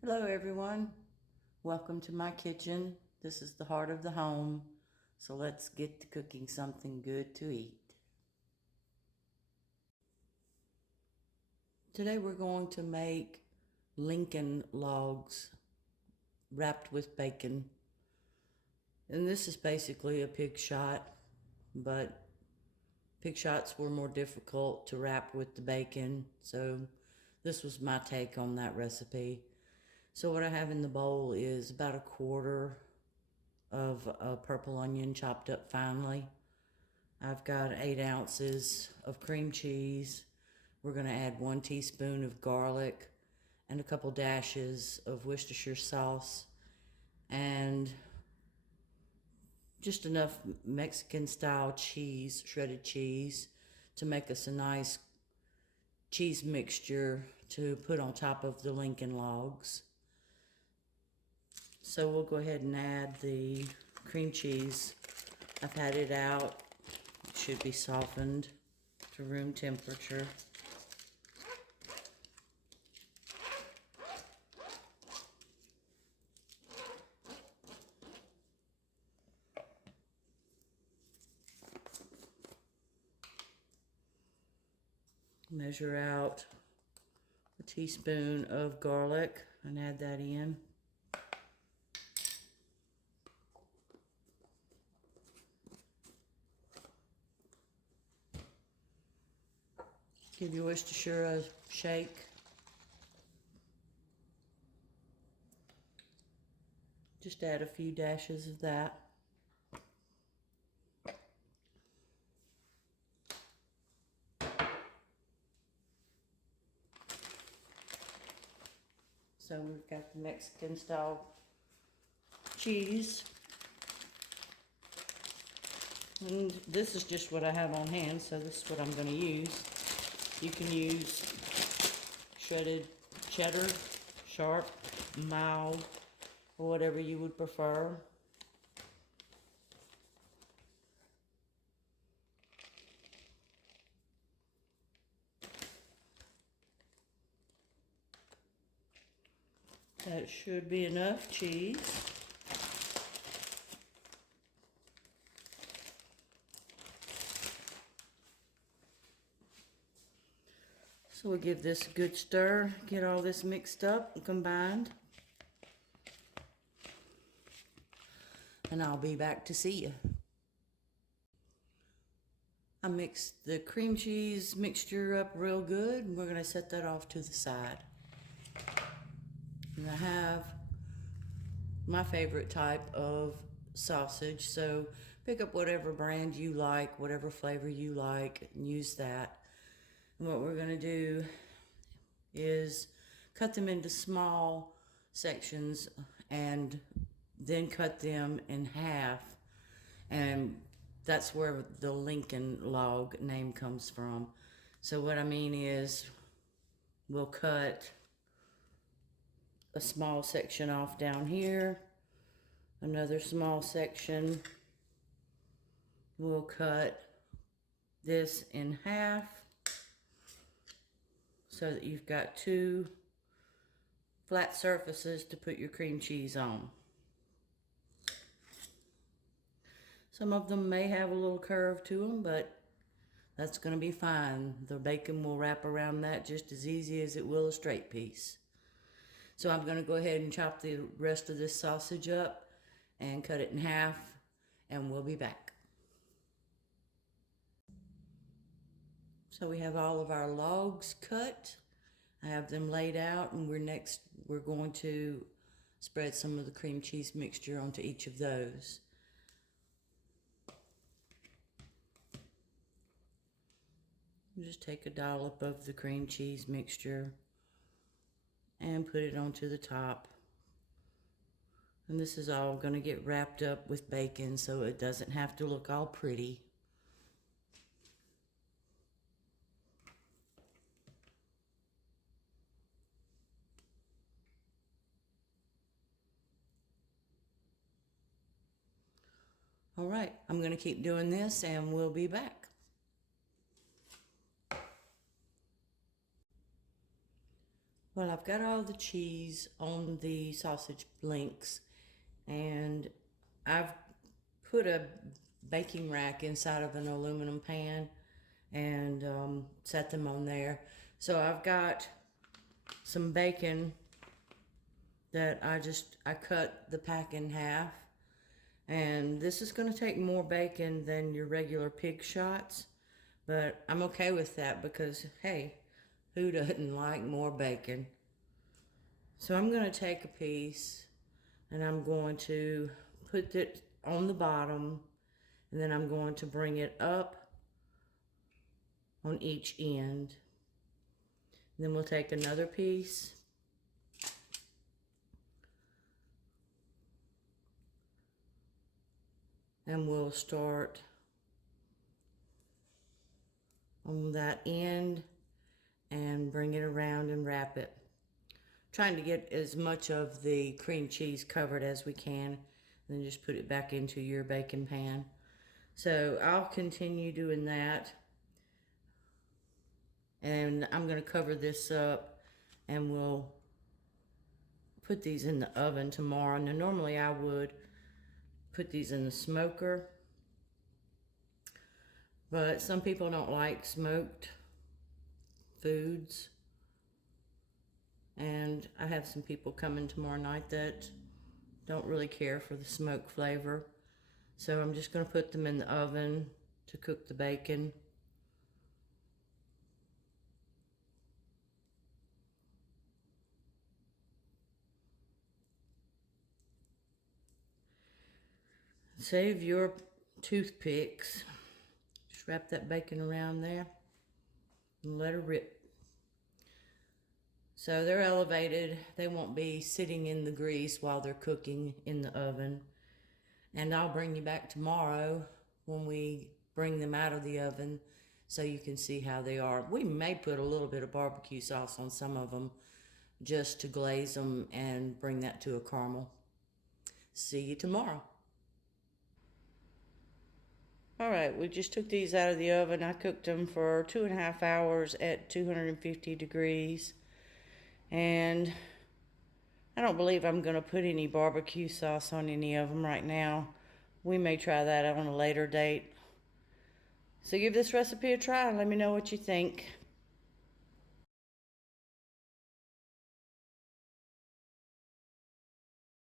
Hello everyone, welcome to my kitchen. This is the heart of the home, so let's get to cooking something good to eat. Today we're going to make Lincoln logs wrapped with bacon. And this is basically a pig shot, but pig shots were more difficult to wrap with the bacon, so this was my take on that recipe. So what I have in the bowl is about a quarter of a purple onion chopped up finely. I've got 8 ounces of cream cheese. We're going to add 1 teaspoon of garlic and a couple dashes of Worcestershire sauce and just enough Mexican style cheese, shredded cheese, to make us a nice cheese mixture to put on top of the Lincoln logs. So we'll go ahead and add the cream cheese. I've had it out. It should be softened to room temperature. Measure out a teaspoon of garlic and add that in. Give your Worcestershire a shake. Just add a few dashes of that. So we've got the Mexican style cheese. And this is just what I have on hand, so this is what I'm going to use. You can use shredded cheddar, sharp, mild, or whatever you would prefer. That should be enough cheese. So we'll give this a good stir, get all this mixed up and combined. And I'll be back to see you. I mixed the cream cheese mixture up real good, and we're going to set that off to the side. And I have my favorite type of sausage, so pick up whatever brand you like, whatever flavor you like, and use that. And what we're going to do is cut them into small sections and then cut them in half. And that's where the Lincoln log name comes from. So what I mean is we'll cut a small section off down here, another small section. We'll cut this in half so that you've got 2 flat surfaces to put your cream cheese on. Some of them may have a little curve to them, but that's going to be fine. The bacon will wrap around that just as easy as it will a straight piece. So I'm going to go ahead and chop the rest of this sausage up and cut it in half, and we'll be back. So we have all of our logs cut. I have them laid out, and we're going to spread some of the cream cheese mixture onto each of those. Just take a dollop of the cream cheese mixture and put it onto the top. And this is all going to get wrapped up with bacon, so it doesn't have to look all pretty. All right, I'm going to keep doing this and we'll be back. Well, I've got all the cheese on the sausage links, and I've put a baking rack inside of an aluminum pan and set them on there. So I've got some bacon that I cut the pack in half, and this is going to take more bacon than your regular pig shots, but I'm okay with that because hey, who doesn't like more bacon? So I'm going to take a piece and I'm going to put it on the bottom, and then I'm going to bring it up on each end. Then we'll take another piece and we'll start on that end and bring it around and wrap it. Trying to get as much of the cream cheese covered as we can, and then just put it back into your baking pan. So I'll continue doing that, and I'm going to cover this up and we'll put these in the oven tomorrow. Now normally I would put these in the smoker, but some people don't like smoked foods, and I have some people coming tomorrow night that don't really care for the smoke flavor. So I'm just going to put them in the oven to cook the bacon. Save your toothpicks. Just wrap that bacon around there and let it rip. So they're elevated. They won't be sitting in the grease while they're cooking in the oven. And I'll bring you back tomorrow when we bring them out of the oven so you can see how they are. We may put a little bit of barbecue sauce on some of them just to glaze them and bring that to a caramel. See you tomorrow. All right, we just took these out of the oven. I cooked them for 2.5 hours at 250 degrees. And I don't believe I'm going to put any barbecue sauce on any of them right now. We may try that on a later date. So give this recipe a try and let me know what you think.